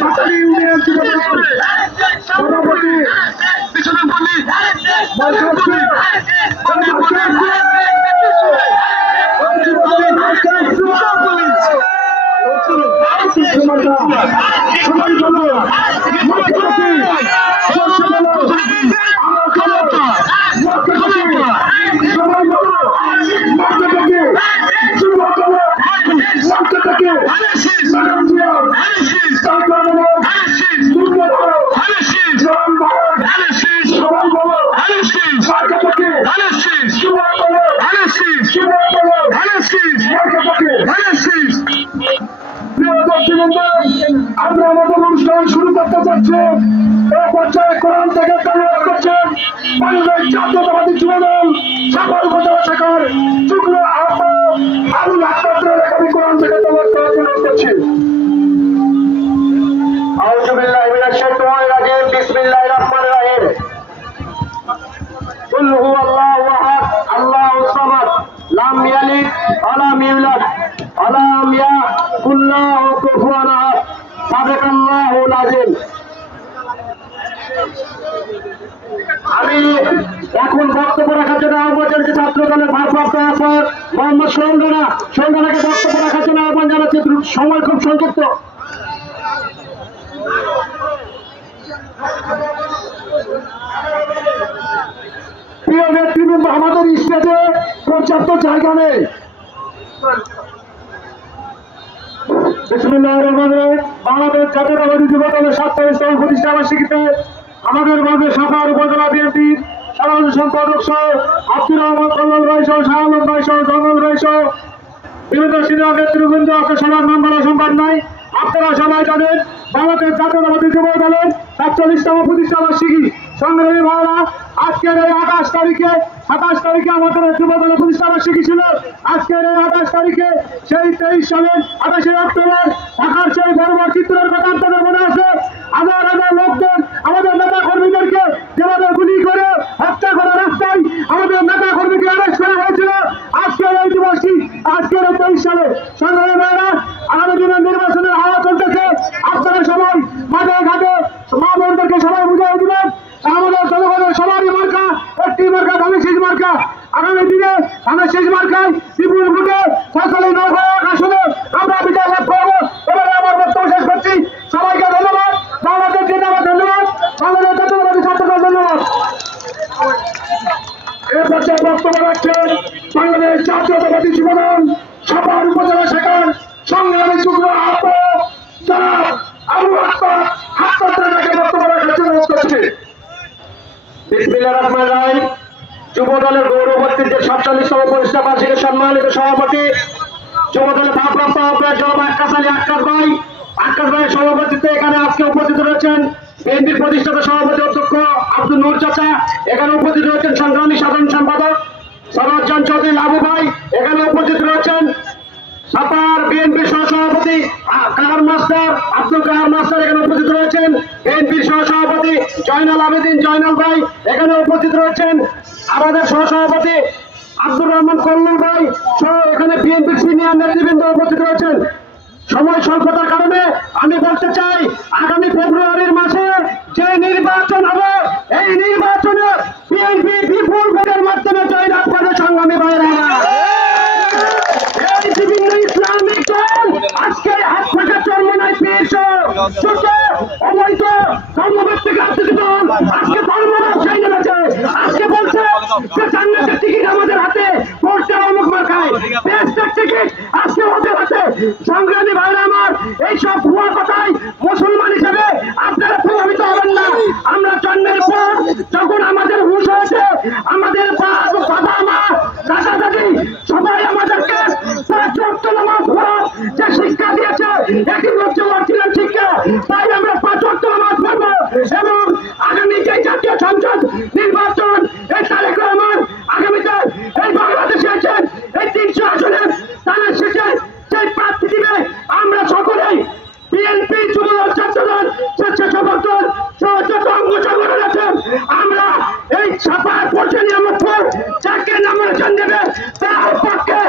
পাতালি union সভাপতি আমরা আমাদের অনুষ্ঠান শুরু করতে চাচ্ছি। এই পর্যায়ে কোরআন থেকে তেলাওয়াত করছেন বাংলাদেশ জাতীয়তাবাদী যুবদল সাভার উপজেলা শাখার যুগ্ম আহ্বায়ক আবুল আহমদের আমি কোরআন থেকে তেলাওয়াত করার জন্য করছি। আউযু বিল্লাহি মিনাশ শাইতানির রাজিম বিসমিল্লাহির রহমানির রহিম। কুল হুয়াল্লাহু আহাদ আল্লাহুস সামাদ লাম ইয়ালিদ ওয়া লাম ইউলাদ ওয়া লাম ইয়াকুল লাহু কুফুয়ান আহাদ। সাদাকাল্লাহুল আযীম। আমি এখন বক্তব্য রাখার জন্য আহ্বান জানাচ্ছি ছাত্র দলের ভারপ্রাপ্ত আহ্বায়ক মোহাম্মদ সৌন্দরাকে বক্তব্য রাখার জন্য আহ্বান জানাচ্ছি। সময় খুব সংক্ষিপ্ত। প্রিয় নেতৃবৃন্দ, আমাদের স্টেজে পর্যাপ্ত জায়গা নেই। বাংলাদেশ জাতীয়তাবাদী যুবদলের ৪৭তম প্রতিষ্ঠা বার্ষিকীতে আমাদের মাঝে সাভার উপজেলা বিএনপির সাধারণ সম্পাদক সহ আব্দুর রহমান কল্যাণ ভাই সহ শাহ আলম ভাই সহ জঙ্গল ভাই সহ বিভিন্ন সিনিয়র নেতৃবৃন্দ সবার নাম বলা সম্ভব নাই। আপনারা সবাই জানেন বাংলাদেশ জাতীয়তাবাদী যুবদলের ৪৭তম প্রতিষ্ঠা বার্ষিকী। সংগ্রামী ভাইরা, আজকের এই ২৮ তারিখে ২৭ তারিখে আমাদের যুবদলের প্রতিষ্ঠা বার্ষিকী ছিল। আজকের এই ২৮ তারিখে সেই ২৩ সালের ২৮ অক্টোবর ঢাকার সেই বর্বর চিত্রের কথা আপনাদের মনে আছে। হাজার হাজার লোকদের, আমাদের নেতা কর্মীদেরকে যেভাবে গুলি করে হত্যা করে রাস্তায় আমাদের নেতা কর্মীকে অ্যারেস্ট করা হয়েছিল। আজকের এই দিবসটি, আজকের এই ২৩ সালে সংগ্রামী ভাইরা, আগামী দিনের নির্বাচনের হাওয়া চলতেছে। আপনারা সবাই মাঠে ঘাটে মা বোনদেরকে সবাই বুঝিয়ে দিবেন আমাদের জনগণের সবারই মার্কা একটি মার্কা, ধানের মার্কা। আগামী দিনে ধানের মার্কায় বিপুল ভোটে ফয়সালী নৌকা আসলে আমরা বিজয় লাভ করবো। এবারে আমার বক্তব্য শেষ করছি। সবাইকে ধন্যবাদ। বাংলাদেশ জিন্দাবাদ। ধন্যবাদ। বাংলাদেশ জাতীয়তাবাদী ছাত্রদল ধন্যবাদ। এ পর্যায়ে বক্তব্য রাখছেন বাংলাদেশ জাতীয়তাবাদী যুবদল সাভার উপজেলা শাখার সংগ্রামী যুগ্ম আহ্বায়ক জনাব আবুল আহমদকে বক্তব্য রাখার জন্য অনুরোধ করছি। বিসমিল্লাহির রহমানির রহিম। যুবদলের গৌরব ঐতিহ্যের ৪৭তম প্রতিষ্ঠা বার্ষিকীর সম্মানিত সভাপতি, যুবদলের ভারপ্রাপ্ত আহ্বায়ক জনাব আক্কাস আলী আক্কাস ভাইয়ের সভাপতিত্বে এখানে আজকে উপস্থিত রয়েছেন বিএনপির প্রতিষ্ঠাতা সভাপতি অধ্যক্ষ আব্দুল নূর চাচা। এখানে উপস্থিত রয়েছেন সংগ্রামী সাধারণ সম্পাদক সরোজ্জান চৌধুরী লাবু ভাই। এখানে উপস্থিত রয়েছেন সাপার বিএনপির সহসভাপতি কাহার মাস্টার আব্দুল কাহার মাস্টার। এখানে উপস্থিত রয়েছেন বিএনপির সহসভাপতি জয়নাল আবেদিন জয়নাল ভাই। এখানে উপস্থিত রয়েছেন আমাদের সহসভাপতি আব্দুর রহমান কল্যাণ ভাই সহ এখানে বিএনপির সিনিয়র নেতৃবৃন্দ উপস্থিত রয়েছেন। সময় স্বল্পতার কারণে আমি বলতে চাই, আগামী ফেব্রুয়ারির মাসে যে নির্বাচন হবে, এই নির্বাচনে বিএনপি বিপুল ভোটের মাধ্যমে জয়লাভ করবে। সংগ্রামী ভাইরা, এই বিভিন্ন ইসলামিক দল আজকে হাত থাকা চর্মনায় পেয়েছ অবৈধ ধর্মভিত্তিক রাজনৈতিক দল আজকে ধর্ম ব্যবসায়ী নেমেছে। আজকে বলছে যে জান্নাতের টিকিট আমাদের হাতে, পড়ছে অমুক মার্কায়, বেহেশতের টিকিট আজকে ওদের হাতে। সংগ্রামী ভাইরা আমার, এইসব ভুয়া কথায় মুসলমান হিসেবে আপনারা প্রভাবিত হবেন না। আমরা জন্মের পর যখন আমাদের হুঁশ হয়েছে, আমাদের বাবা মা দাদা দাদি সবাই আমাদেরকে নামাজ পড়ার যে শিক্ষা দিয়েছে, একই হচ্ছে অরিজিনাল শিক্ষা। তাই আমরা ৫ ওয়াক্ত নামাজ পড়বো এবং আগামী যে জাতীয় সংসদ নির্বাচন, এই তারেক রহমান আগামীতে এই বাংলাদেশে আছেন, এই ৩০০ আসনের তাদের শেষে যে প্রার্থী দিবে, আমরা সকলেই বিএনপি যুবদল ছাত্রদল স্বেচ্ছাসেবক দল সহযোগ অঙ্গ সংগঠন আছেন। আমরা এই ছাপার পর্যায়ে নিয়ামতপুর যাকে নামানোজন দেবে তার পক্ষে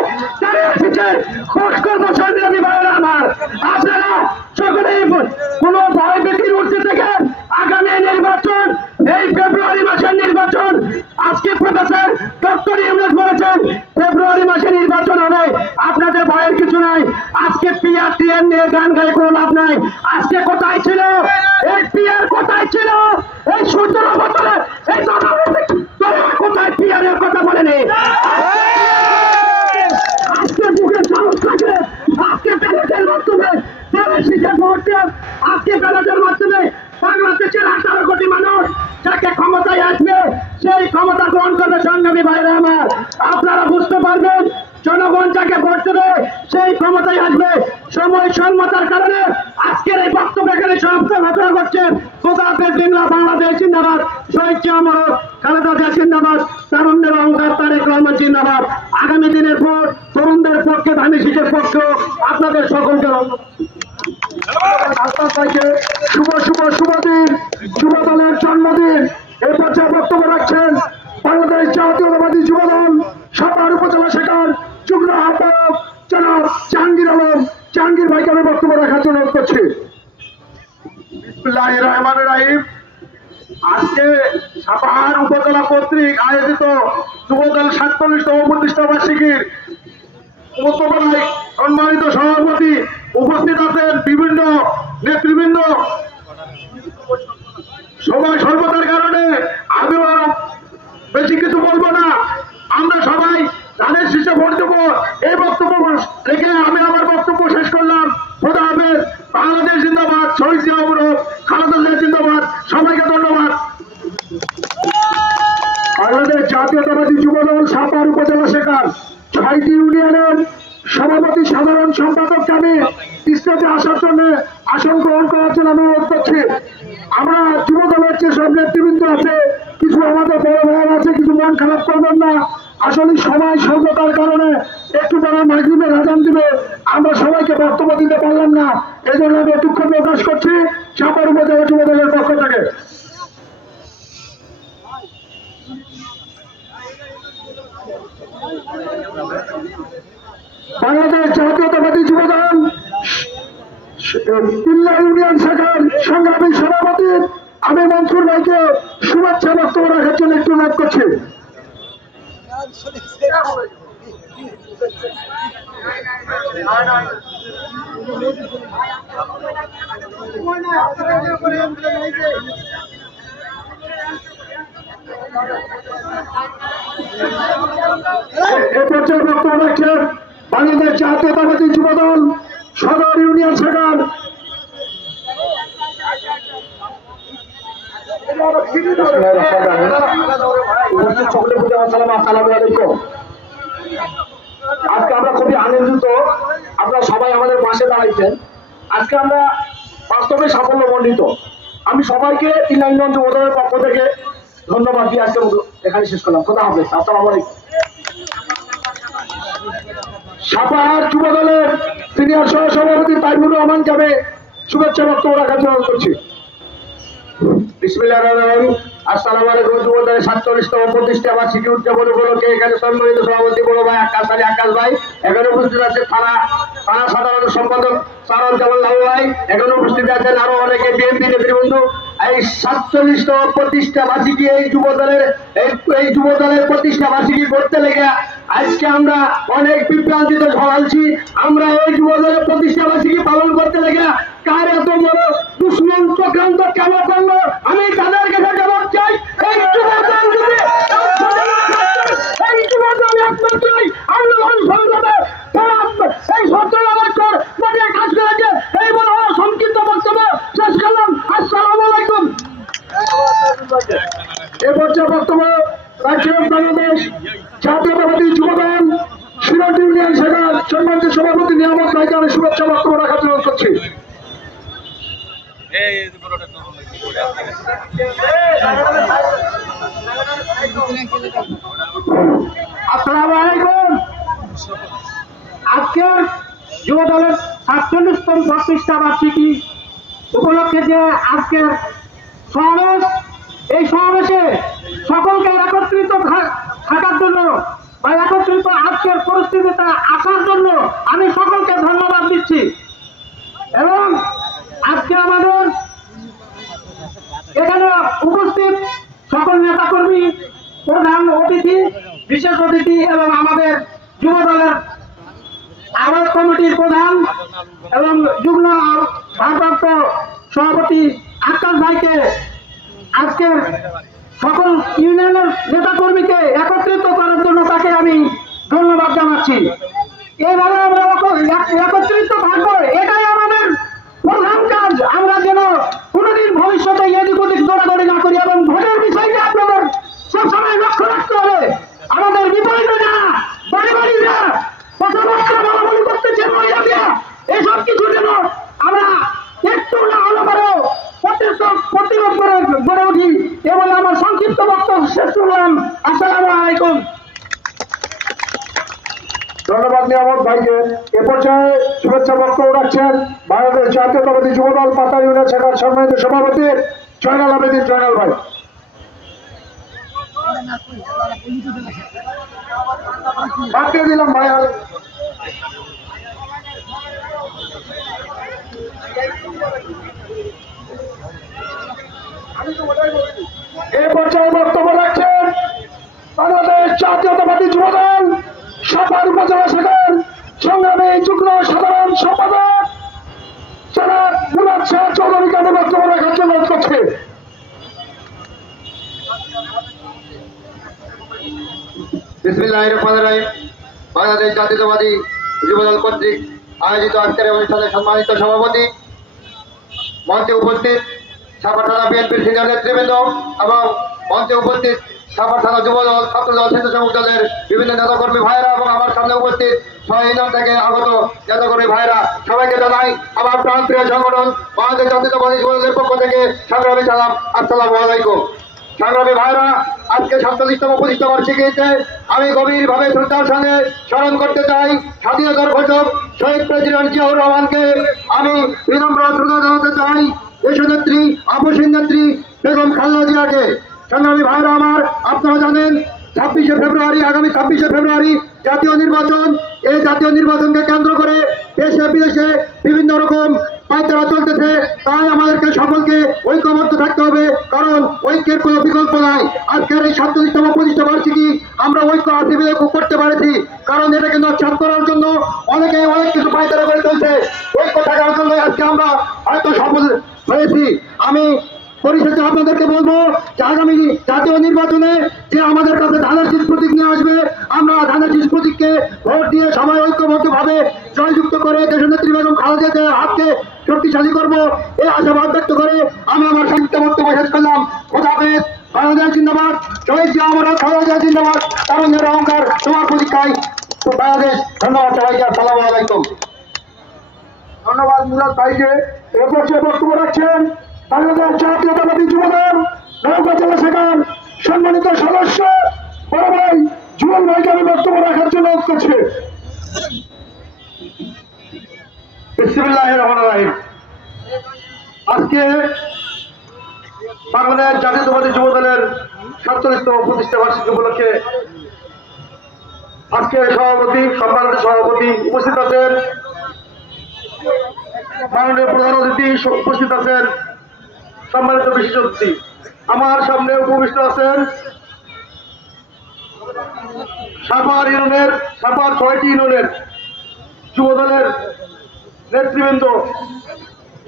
যারা এসেছে খোঁজ করবো। সংগ্রামী ভাইয়েরা আমার, আপনারা সকলেই কোন ভয় ভীতির উঠতে থেকে আগামী নির্বাচন, এই ফেব্রুয়ারি মাসের নির্বাচন, আজকে প্রফেসর ডক্টর ইউনূস বলেছেন ফেব্রুয়ারি মাসে নির্বাচন হবে, আপনাদের ভয়ের কিছু নাই। আজকে পিআর টিআর নিয়ে গান গায়ে কোনো লাভ নাই। আজকে কোথায় ছিল এই পিআর, কোথায় ছিল এই 17 বছরে এই কোথায় পিআর এর কথা বলেনি? আজকে বুকে সাহস থাকে, আজকে ব্যালটের মাধ্যমে আজকে ব্যালটের মাধ্যমে বাংলাদেশের 18 কোটি মানুষ যাকে ক্ষমতায় আসবে সেই ক্ষমতা গ্রহণ করবে। সংগ্রামী ভাইরা আমার, আপনারা বুঝতে পারবেন জনগণ যাকে ভোট দেবে সেই ক্ষমতায় আসবে। সময় স্বল্পতার কারণে আজকের এই বক্তব্য এখানে সমাপ্ত ঘোষণা করছেন। খোদা হাফেজ, বাংলাদেশ জিন্দাবাদ, শহীদ জিয়া খালেদা জিয়া জিন্দাবাদ, তারুণ্যের অহংকার তারেক রহমান জিন্দাবাদ। আগামী দিনের পর তরুণদের পক্ষে, ধানের পক্ষে আপনাদের সকলকে শুভ শুভ শুভ দিন, যুব দলের জন্মদিন। এই পর্যায়ে বক্তব্য রাখছেন বাংলাদেশ জাতীয়তাবাদী যুব দল সাভার উপজেলা শাখার যুগ্ম আহ্বায়ক জনাব জাহাঙ্গীর আলম। জাহাঙ্গীর ভাইকে আমি বক্তব্য রাখার জন্য অনুরোধ করছি। বিসমিল্লাহির রহমানির রহিম। আজকে সাভার উপজেলা কর্তৃক আয়োজিত যুবদল 47তম প্রতিষ্ঠা বার্ষিকীর উপস্থিত সম্মানিত সভাপতি, উপস্থিত আছেন বিভিন্ন নেতৃবৃন্দ। সময় স্বল্পতার কারণে আমি বেশি কিছু বলবো না। আমরা সবাই ধানের শীষে ভোট দেবো, এই বক্তব্য রেখে আমি আমার বক্তব্য শেষ করলাম। খোদা হাফেজ, বাংলাদেশ জিন্দাবাদ, শহীদ জিয়া খালেদা জিয়া জিন্দাবাদ। সবাইকে ধন্যবাদ। বাংলাদেশ জাতীয়তাবাদী যুব দল সাভার উপজেলা শাখার 6টি ইউনিয়নের সভাপতি সাধারণ সম্পাদককে আমি স্টেজে আসার জন্য আসন গ্রহণ করার জন্য অনুরোধ করছি। আমরা যুব দলের যেসব নেতৃবৃন্দ আছে, কিছু আমাদের বড় ভাইয়ের আছে, কিছু মন খারাপ করবেন না। আসলে সময় স্বল্পতার কারণে একটু বড় মাগরিবের আজান দিবে, আমরা সবাইকে বক্তব্য দিতে পারলাম না। এই জন্য আমি দুঃখ প্রকাশ করছি সাভার উপজেলা যুব দলের পক্ষ থেকে। বাংলাদেশ জাতীয়তাবাদী যুব দল ইল্লা ইউনিয়ন শাখার সংগ্রামী সভাপতি আমি মনসুর ভাইকে শুভেচ্ছা বক্তব্য রাখার জন্য একটু অনুরোধ করছি। এ পর্যায়ে বক্তব্য রাখছেন বাংলাদেশ জাতীয়তাবাদী যুব দল সদর ইউনিয়ন শাখার আজকে আমরা খুবই আনন্দিত, আপনারা সবাই আমাদের পাশে দাঁড়াইছেন। আজকে আমরা বাস্তবে সাফল্য মণ্ডিত। আমি সবাইকে ইউনিয়ন যুব দলের পক্ষ থেকে ধন্যবাদ দিয়ে আজকে এখানে শেষ করলাম। খোদা হাফেজ, আসসালামু আলাইকুম। সাভার যুব দলের সিনিয়র সহ সভাপতি তাইমুর রহমান যাবে শুভেচ্ছা বক্তব্য রাখার জন্য অনুরোধ করছি। বিসমিল্লাহির রহমানির রহিম। আসসালামু আলাইকুম। যুব দলের 47তম প্রতিষ্ঠা বার্ষিকী উদযাপন উপলক্ষে এখানে সম্মানিত সভাপতি বড় ভাই আকাশ আলী আকাশ ভাই, এখানে উপস্থিত আছে থানা সাধারণ সম্পাদক সারন জামাল লাহু ভাই, এখানে উপস্থিত আছেন আরো অনেকে বিএনপি নেতৃবৃন্দ। এই 47তম প্রতিষ্ঠা বার্ষিকী এই যুব দলের প্রতিষ্ঠা বার্ষিকী করতে লেগে আজকে আমরা অনেক বিভ্রান্তিত ঝড়ালছি। আমরা এই যুব দলের প্রতিষ্ঠা বার্ষিকী পালন করতে লেগে কার এত বড় দুশ্মন চক্রান্ত কেন করলো, আমি তাদের কাছে জবাব চাই। এই যুব দল যদি এই যুব দল একমাত্রই আন্দোলন সংগ্রামে এই 17 বছর মানে কাজ করেছে। এই বলে সংক্ষিপ্ত বক্তব্য শেষ করলাম। আসসালামু আলাইকুম। এ পর্যায়ে বক্তব্য রাখছেন বাংলাদেশ জাতীয়তাবাদী যুব দল সিলেট ইউনিয়ন শাখার সম্মানিত সভাপতি নিয়ামত ভাইকে আমি শুভেচ্ছা বক্তব্য রাখার জন্য অনুরোধ করছি। আসসালামু আলাইকুম। আজকে যুব দলের 47তম প্রতিষ্ঠা বার্ষিকী উপলক্ষে যে আজকের সমাবেশ, এই সমাবেশে সকলকে একত্রিত থাকার জন্য বা একত্রিত আজকের পরিস্থিতিতে আসার জন্য আমি সকলকে ধন্যবাদ দিচ্ছি। এবং আজকে আমাদের এখানে উপস্থিত সকল নেতাকর্মী, প্রধান অতিথি, বিশেষ অতিথি এবং আমাদের যুব দলের আবাস কমিটির প্রধান এবং যুগ্ম ভারপ্রাপ্ত সভাপতি আকাশ ভাইকে, আজকে সকল ইউনিয়নের নেতাকর্মীকে একত্রিত করার জন্য তাকে আমি ধন্যবাদ জানাচ্ছি। এইভাবে আমরা একত্রিত থাকবো, এটাই আমাদের প্রধান কাজ। আমরা যেন কোনোদিন ভবিষ্যতে এদিক ওদিক দৌড়াদৌড়ি না করি এবং ভোটের বিষয়টা আপনাদের সবসময় লক্ষ্য রাখতে হবে। আমাদের বিপরীতে যারা বাড়ি বাড়ি যারা কথাবার্তা বলাবলি করতেছে মহিলাদের, এসব কিছু যেন আমরা একটু না হলে পরেও প্রতিরোধ করে গড়ে উঠি। এবং আমার সংক্ষিপ্ত বক্তব্য শেষ করলাম। আসসালামু আলাইকুম। ধন্যবাদ নিয়ামত ভাইকে। এ পর্যায়ে শুভেচ্ছা বক্তব্য রাখছেন বাংলাদেশ জাতীয়তাবাদী যুবদল পাতা ইউনিয়ন শাখার সম্মানিত সভাপতি জয়নাল আবেদিন জয়নাল ভাই। বাদ দিয়ে দিলাম ভাই। আর এ পর্যায়ে বক্তব্য রাখছেন বাংলাদেশ জাতীয়তাবাদী যুবদল সাভার উপজেলা শাখার সংগ্রামী যুগ্ম সাধারণ সম্পাদক জনাব মুরাদ শাহ চৌধুরীকে আমি বক্তব্য রাখার জন্য অনুরোধ করছি। বিসমিল্লাহির রহমানির রহিম। বাংলাদেশ জাতীয়তাবাদী যুবদল কর্তৃক আয়োজিত আজকের অনুষ্ঠানে সম্মানিত সভাপতি, মঞ্চে উপস্থিত সাভার থানা বিএনপির সিনিয়র নেতৃবৃন্দ এবং মঞ্চে উপস্থিত সাভার থানা যুবদল, ছাত্রদল, স্বেচ্ছাসেবক দলের বিভিন্ন নেতাকর্মী ভাইরা এবং আমার সামনে উপস্থিত ইউনিয়ন থেকে আগত নেতাকর্মী ভাইরা, সবাইকে জানাই আমার প্রাণপ্রিয় সংগঠন বাংলাদেশ জাতীয়তাবাদী যুবদলের পক্ষ থেকে সংগ্রামী সালাম। আসসালামু আলাইকুম। সংগ্রামী ভাইরা, আজকে 47তম প্রতিষ্ঠা বার্ষিকীতে আমি গভীরভাবে শ্রদ্ধার সঙ্গে স্মরণ করতে চাই স্বাধীনতার ঘোষক শহীদ প্রেসিডেন্ট জিয়াউর রহমানকে। আমি বিনম্র শ্রদ্ধা জানাতে চাই দেশনেত্রী, আপসীন নেত্রী বেগম খালেদা জিয়াকে। সংগ্রামী ভাইরা আমার, আপনারা জানেন 26শে ফেব্রুয়ারি, আগামী 26শে ফেব্রুয়ারি জাতীয় নির্বাচন। এই জাতীয় নির্বাচনকে কেন্দ্র করে দেশে বিদেশে বিভিন্ন রকম পায়তারা চলতেছে। তাই আমাদেরকে সকলকে ঐক্যবদ্ধ থাকতে হবে, কারণ ঐক্যের কোনো বিকল্প নাই। আজকের এই 47তম প্রতিষ্ঠা বার্ষিকী আমরা ঐক্য আসিবে করতে পারেছি, কারণ এটাকে নস্বাত করার জন্য অনেকে অনেক কিছু পায়তারা করে চলছে। ঐক্য থাকার জন্য আজকে আমরা হয়তো সফল হয়েছি। আমি পরিশেষে আপনাদেরকে বলবো যে আগামী জাতীয় নির্বাচনে যে আমাদের কাছে ধানের শীষ প্রতীক নিয়ে আসবে, আমরা ধানের শীষ প্রতীককে ভোট দিয়ে সবাই ঐক্যবদ্ধভাবে জয়যুক্ত করে দেশনেত্রী বেগম খালেদা জিয়ার হাতকে শক্তিশালী করবো, এই আশাবাদ ব্যক্ত করে আমি আমার সংক্ষিপ্ত বক্তব্য শেষ করলাম। খোদা হাফেজ। বাংলাদেশ জিন্দাবাদ। শহীদ জিয়া অমর, খালেদা জিন্দাবাদ। তারুণ্যের অহংকার তোমার প্রতীক্ষায় বাংলাদেশ। ধন্যবাদ সবাইকে। আসসালামু আলাইকুম। ধন্যবাদ মুরাদ ভাইকে। এ পর্যায়ে বক্তব্য রাখছেন বাংলাদেশ জাতীয়তাবাদী যুবদল নওগাঁ জেলা শাখার সম্মানিত সদস্য বড় ভাই জুয়েল ভাইকে আমি বক্তব্য রাখার জন্য অনুরোধ করছি। বিসমিল্লাহির রহমানির রহিম। আজকে বাংলাদেশ জাতীয়তাবাদী যুবদলের 47তম প্রতিষ্ঠা বার্ষিকী উপলক্ষে আজকে সম্মানিত সভাপতি উপস্থিত আছেন, মাননীয় প্রধান অতিথি উপস্থিত আছেন, সম্মানিত বিশেষ অতিথি। আমার সামনে উপবিষ্ট আছেন সাভার 6টি ইউনিয়নের যুবদলের নেতৃবৃন্দ।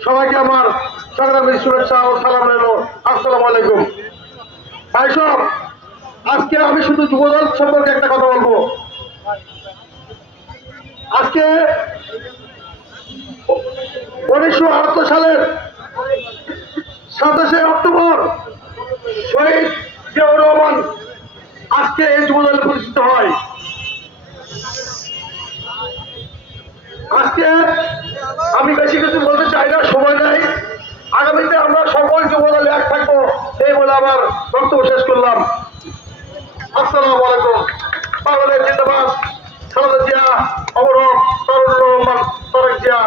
সবাইকে আমার সংগ্রামী শুভেচ্ছা ও সালাম রইল। আসসালামু আলাইকুম। ভাই সব, আজকে আমি শুধু যুবদল সম্পর্কে একটা কথা বলবো। আজকে 1978 সালের 27শে অক্টোবর শহীদ জিয়াউর রহমান আজকে এই যুবদলে প্রতিষ্ঠিত হয়। আজকে আমি বেশি কিছু বলতে চাই না, সময় নেই। আগামীতে আমরা সকল যুবদলে এক থাকবো, এই বলে আমার বক্তব্য শেষ করলাম। আসসালামু আলাইকুম। বাংলাদেশ জিন্দাবাদ। খালেদা জিয়া অমর হোক। তারুণ্যের রহমান তারেক জিয়া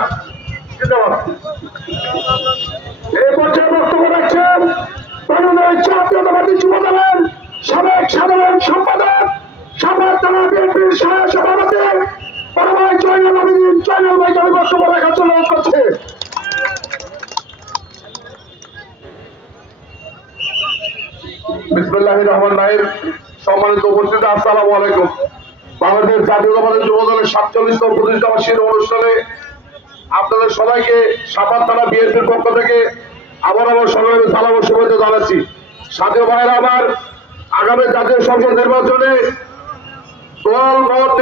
জিন্দাবাদ। এই পর্যায়ে বক্তব্য রাখছেন বাংলাদেশ জাতীয়তাবাদী যুবদলের সাবেক সাধারণ সম্পাদক, সাভার থানা বিএনপির সভাপতি বড় ভাই জয়নাল আবেদিন জয়নাল ভাইকে আমি বক্তব্য রাখার জন্য অনুরোধ করছি। বিসমিল্লাহির রহমানির রহিম। সম্মানিত উপস্থিতি, আসসালামু আলাইকুম। বাংলাদেশ জাতীয়তাবাদী যুব দলের 47তম প্রতিষ্ঠা বার্ষিকী অনুষ্ঠানে আপনাদের সবাইকে সাপাত থানা বিএনপির পক্ষ থেকে আবার সংগ্রামী সালাম ও শুভেচ্ছা জানাচ্ছি। সাথীয় ভাইরা আমার, আগামী জাতীয় সংসদ নির্বাচনে দল মত